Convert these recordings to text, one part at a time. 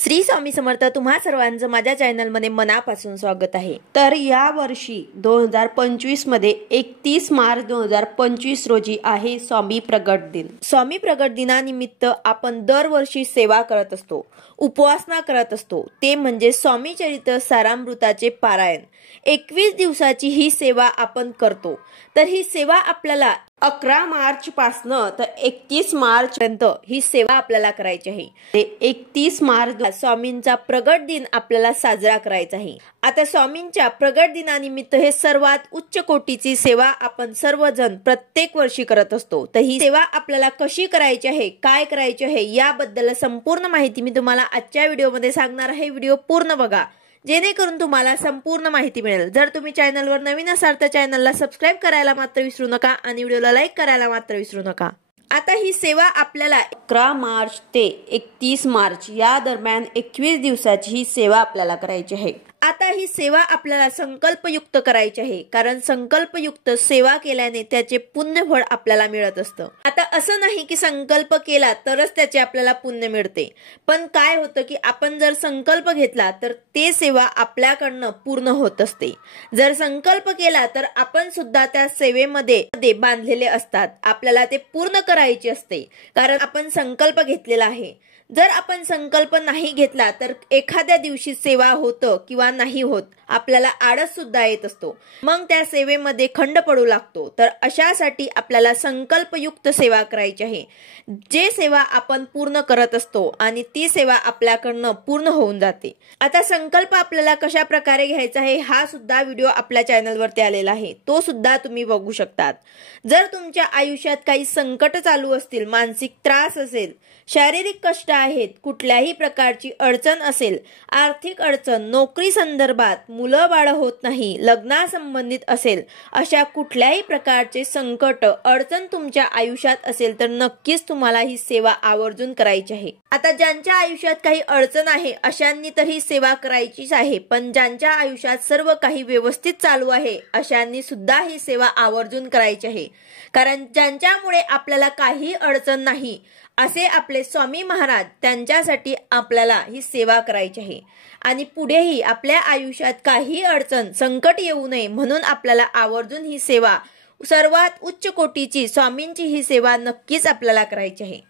श्री स्वामी समर्थ तुम्हा सर्वांचं माझ्या चॅनलमध्ये मनापासून स्वागत आहे। तर या वर्षी 2025 मध्ये 31 मार्च 2025 रोजी आहे स्वामी प्रगट दिन। स्वामी प्रगट दिनानिमित्त आपण दरवर्षी सेवा करत असतो, उपवासना करत असतो, ते म्हणजे स्वामी चरित्र सारामृताचे पारायण। 21 दिवसाची ही सेवा आपण करतो। तर ही सेवा आपल्याला 11 मार्च पासून तर 31 मार्च पर्यंत ही सेवा आपल्याला करायची आहे। 31 मार्च स्वामींचा प्रगट दिन आपल्याला साजरा करायचा आहे। आता स्वामींच्या प्रगट दिनानिमित्त हे सर्वात उच्च कोटीची सेवा आपण सर्वजण प्रत्येक वर्षी करत असतो। तर ही सेवा आपल्याला कशी करायची आहे, काय करायचे आहे याबद्दल संपूर्ण माहिती मी तुम्हाला आजच्या व्हिडिओमध्ये सांगणार आहे। व्हिडिओ पूर्ण बघा जेणेकरून तुम्हाला संपूर्ण माहिती मिळेल। जर तुम्ही चॅनलवर नवीन असाल तर चॅनलला सबस्क्राइब करायला मात्र विसरू नका आणि व्हिडिओला लाईक करायला मात्र विसरू नका। आता ही सेवा आपल्याला 11 मार्च ते 31 मार्च या दरम्यान 21 दिवसाची ही सेवा आपल्याला करायची आहे। आता ही सेवा आपल्याला संकल्पयुक्त करायची आहे, कारण संकल्पयुक्त सेवा केल्याने त्याचे पुण्य फळ आपल्याला मिळत असतं। आता असं नाही की संकल्प केला तरच त्याचे आपल्याला पुण्य मिळते, पण काय होतं की आपण जर संकल्प घेतला तर ते सेवा आपल्याकडनं पूर्ण होत असते। जर संकल्प केला तर आपण सुद्धा त्या सेवेमध्ये बांधलेले असतात, आपल्याला ते पूर्ण करायचे असते, कारण आपण संकल्प घेतलेला आहे। जर आपण संकल्प नाही घेतला तर एखाद्या दिवशी सेवा होतं किंवा नाही होत, आपल्याला आळस सुद्धा येत असतो, मग त्या सेवेमध्ये खंड पडू लागतो। तर अशासाठी आपल्याला संकल्पयुक्त सेवा करायची आहे, जे सेवा आपण पूर्ण करत असतो आणि ती सेवा आपल्याकडनं पूर्ण होऊन जाते। आता संकल्प आपल्याला कशा प्रकारे घ्यायचा आहे हा सुद्धा व्हिडिओ आपल्या चॅनलवरती आलेला आहे, तो सुद्धा तुम्ही बघू शकतात। जर तुमच्या आयुष्यात काही संकट चालू असतील, मानसिक त्रास असेल, शारीरिक कष्ट आहेत, कुठल्याही प्रकारची अडचण असेल, आर्थिक अडचण, नोकरी संदर्भात, मुलं बाळ होत नाही, लग्नासंबंधित असेल, अशा कुठल्याही प्रकारचे संकट अडचण तुमच्या आयुष्यात असेल तर नक्कीच तुम्हाला ही सेवा आवर्जून करायची आहे। आता ज्यांच्या आयुष्यात काही अडचण आहे अशांनी तर ही सेवा करायचीच आहे, पण ज्यांच्या आयुष्यात सर्व काही व्यवस्थित चालू आहे अशांनी सुद्धा ही सेवा आवर्जून करायची आहे, कारण ज्यांच्यामुळे आपल्याला काही अडचण नाही असे आपले स्वामी महाराज, त्यांच्यासाठी आपल्याला ही सेवा करायची आहे। आणि पुढेही आपल्या आयुष्यात काही अडचण संकट येऊ नये म्हणून आपल्याला आवर्जून ही सेवा, सर्वात उच्च कोटीची स्वामींची ही सेवा नक्कीच आपल्याला करायची आहे।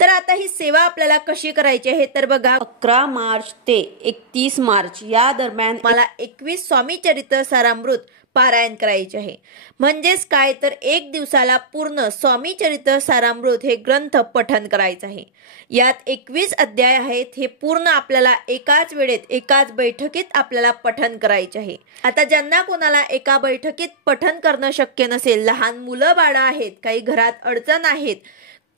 तर आता ही सेवा आपल्याला कशी करायची आहे तर बघा, 11 मार्च ते 31 मार्च या दरम्यान मला 21 स्वामी चरित्र सारामृत पारायण करायचे आहे। म्हणजेच काय तर एक दिवसाला पूर्ण स्वामी चरित्र सारामृत हे ग्रंथ पठण करायचं आहे। यात 21 अध्याय आहेत, हे पूर्ण आपल्याला एकाच वेळेत एकाच बैठकीत आपल्याला पठण करायचे आहे। आता ज्यांना कोणाला एका बैठकीत पठण करणं शक्य नसेल, लहान मुलं बाळ आहेत, काही घरात अडचण आहेत,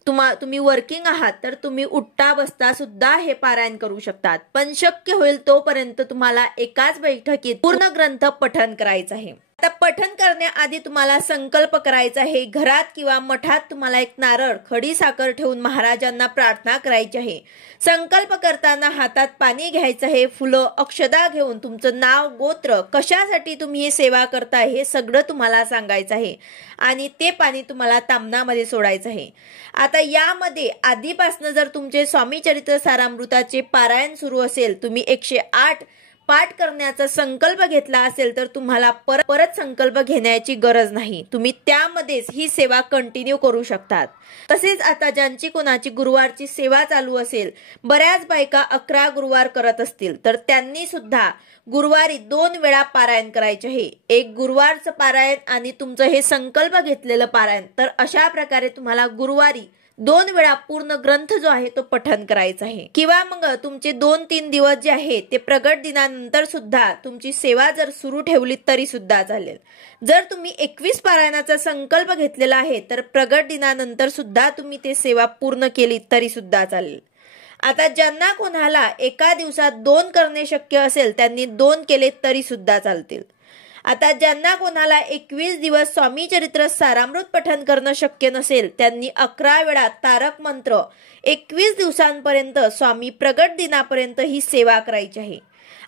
तुम्ही वर्किंग आहात तर तुम्ही उठता बसता सुद्धा हे पारायण करू शकतात, पण शक्य होईल तोपर्यंत तुम्हाला एकाच बैठकीत पूर्ण ग्रंथ पठण करायचं आहे। आता पठण करण्याआधी तुम्हाला संकल्प करायचा आहे। घरात किंवा मठात तुम्हाला एक नारळ, खडी साखर ठेवून महाराजांना प्रार्थना करायची आहे। संकल्प करताना हातात पाणी घ्यायचं आहे, फुलं, अक्षदा घेऊन तुमचं नाव, गोत्र, कशासाठी तुम्ही हे सेवा करताय हे सगळं तुम्हाला सांगायचं आहे आणि ते पाणी तुम्हाला ताम्हणामध्ये सोडायचं आहे। आता यामध्ये आधीपासून जर तुमचे स्वामी चरित्र सारामृताचे पारायण सुरू असेल, तुम्ही 108 पाठ करण्याचा संकल्प घेतला असेल तर तुम्हाला परत संकल्प घेण्याची गरज नाही, तुम्ही त्यामध्येच ही सेवा कंटिन्यू करू शकतात। तसेच आता ज्यांची कोणाची गुरुवारची सेवा चालू असेल, बऱ्याच बायका 11 गुरुवार करत असतील तर त्यांनी सुद्धा गुरुवारी 2 वेळा पारायण करायचे आहे। एक गुरुवारचं पारायण आणि तुमचं हे संकल्प घेतलेलं पारायण, तर अशा प्रकारे तुम्हाला गुरुवारी 2 वेळा पूर्ण ग्रंथ जो आहे तो पठण करायचा आहे। किंवा मग तुमचे 2-3 दिवस जे आहे ते प्रगट दिनानंतर सुद्धा तुमची सेवा जर सुरू ठेवली तरी सुद्धा चालेल। जर तुम्ही 21 पारायणाचा संकल्प घेतलेला आहे तर प्रगट दिनानंतर सुद्धा तुम्ही ते सेवा पूर्ण केली तरी सुद्धा चालेल। आता ज्यांना कोणाला एका दिवसात 2 करणे शक्य असेल त्यांनी 2 केले तरी सुद्धा चालतील। आता ज्यांना कोणाला 21 दिवस स्वामी चरित्र सारामृत पठण करणं शक्य नसेल त्यांनी 11 वेळा तारक मंत्र 21 दिवसांपर्यंत स्वामी प्रगट दिनापर्यंत ही सेवा करायची आहे।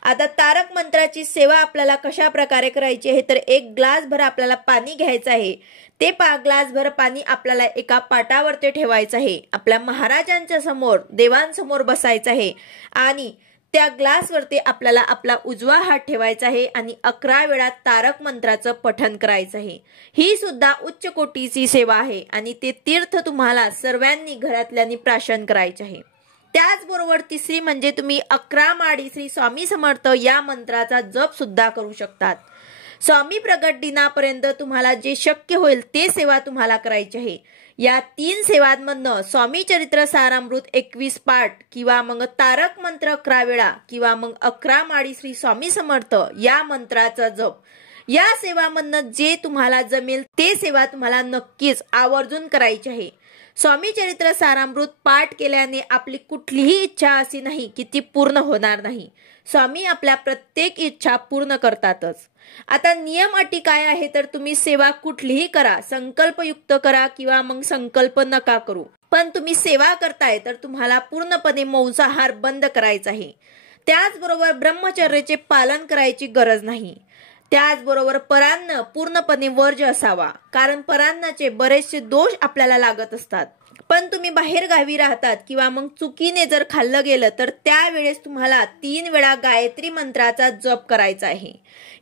आता तारक मंत्राची सेवा आपल्याला कशा प्रकारे करायची आहे तर एक ग्लास भर आपल्याला पाणी घ्यायचं आहे, ते ग्लास भर पाणी आपल्याला एका पाटावरती ठेवायचं आहे, आपल्या महाराजांच्या समोर, देवांसमोर बसायचं आहे आणि त्या ग्लासवरती आपल्याला आपला उजवा हात ठेवायचा आहे आणि 11 वेळा तारक मंत्राचं पठण करायचं आहे। ही सुद्धा उच्च कोटीची सेवा आहे आणि ते तीर्थ तुम्हाला सर्वांनी घरातल्यांनी प्राशन करायचे आहे। त्याचबरोबर तिसरी म्हणजे तुम्ही 11 माळी श्री स्वामी समर्थ या मंत्राचा जप सुद्धा करू शकतात। स्वामी प्रगट दिनापर्यंत तुम्हाला जे शक्य होईल ते सेवा तुम्हाला करायची आहे। या 3 सेवांमधनं स्वामी चरित्र सारामृत 21 पाठ किंवा मग तारक मंत्र 11 वेळा किंवा मग 11 माळी श्री स्वामी समर्थ या मंत्राचा जप, या सेवामधनं जे तुम्हाला जमेल ते सेवा तुम्हाला नक्कीच आवर्जून करायची आहे। स्वामी चरित्र सारामृत पाठ केल्याने आपली कुठलीही इच्छा अशी नाही की ती पूर्ण होणार नाही। स्वामी आपल्या प्रत्येक इच्छा पूर्ण करतातच। आता नियम अटी काय आहे तर तुम्ही सेवा कुठलीही करा, संकल्पयुक्त करा किंवा मग संकल्प नका करू, पण तुम्ही सेवा करताय तर तुम्हाला पूर्णपणे मांसाहार बंद करायचा आहे। त्याचबरोबर ब्रह्मचर्याचे पालन करायची गरज नाही। त्याचबरोबर परान्न पूर्णपणे वर्ज्य असावा, कारण परान्नाचे बरेचसे दोष आपल्याला लागत असतात। पण तुम्ही बाहेर गावी राहतात किंवा मग चुकीने जर खाल्लं गेलं तर त्यावेळेस तुम्हाला 3 वेळा गायत्री मंत्राचा जप करायचा आहे।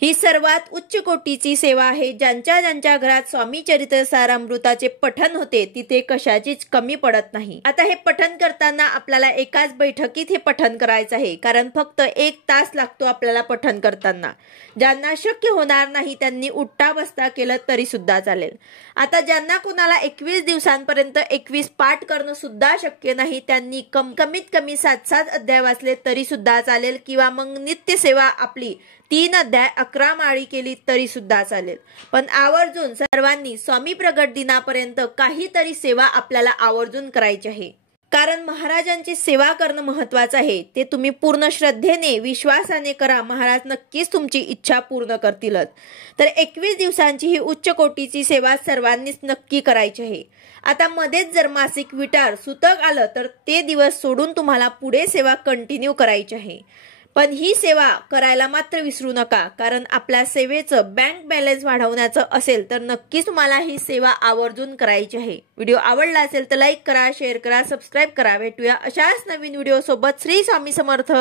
ही सर्वात उच्च कोटीची सेवा आहे। ज्यांच्या घरात स्वामी चरित्र सारामृताचे पठण होते तिथे कशाचीच कमी पडत नाही। आता हे पठण करताना आपल्याला एकाच बैठकीत हे पठण करायचं आहे, कारण फक्त 1 तास लागतो आपल्याला पठण करताना। ज्यांना शक्य होणार नाही त्यांनी उठता बसता केलं तरी सुद्धा चालेल। आता ज्यांना कुणाला 21 दिवसांपर्यंत 21 पाठ करणं सुद्धा शक्य नाही त्यांनी कमीत कमी 7 अध्याय वाचले तरी सुद्धा चालेल किंवा मग नित्य सेवा आपली 3 अध्याय 11 माळी केली तरी सुद्धा चालेल। पण आवर्जून सर्वांनी स्वामी प्रगट दिनापर्यंत काहीतरी सेवा आपल्याला आवर्जून करायची आहे, कारण महाराजांची सेवा करणं महत्वाचं आहे। ते तुम्ही पूर्ण श्रद्धेने विश्वासाने करा, महाराज नक्कीच तुमची इच्छा पूर्ण करतीलच। तर 21 दिवसांची ही उच्च कोटीची सेवा सर्वांनीच नक्की करायची आहे। आता मध्येच जर मासिक विटार सुतक आलं तर ते दिवस सोडून तुम्हाला पुढे सेवा कंटिन्यू करायची आहे। पण ही सेवा करायला मात्र विसरू नका, कारण आपल्या सेवेचं बँक बॅलन्स वाढवण्याचं असेल तर नक्कीच तुम्हाला ही सेवा आवर्जून करायची आहे। व्हिडिओ आवडला असेल तर लाईक करा, शेअर करा, सबस्क्राईब करा। भेटूया अशाच नवीन व्हिडिओ सोबत। श्री स्वामी समर्थ।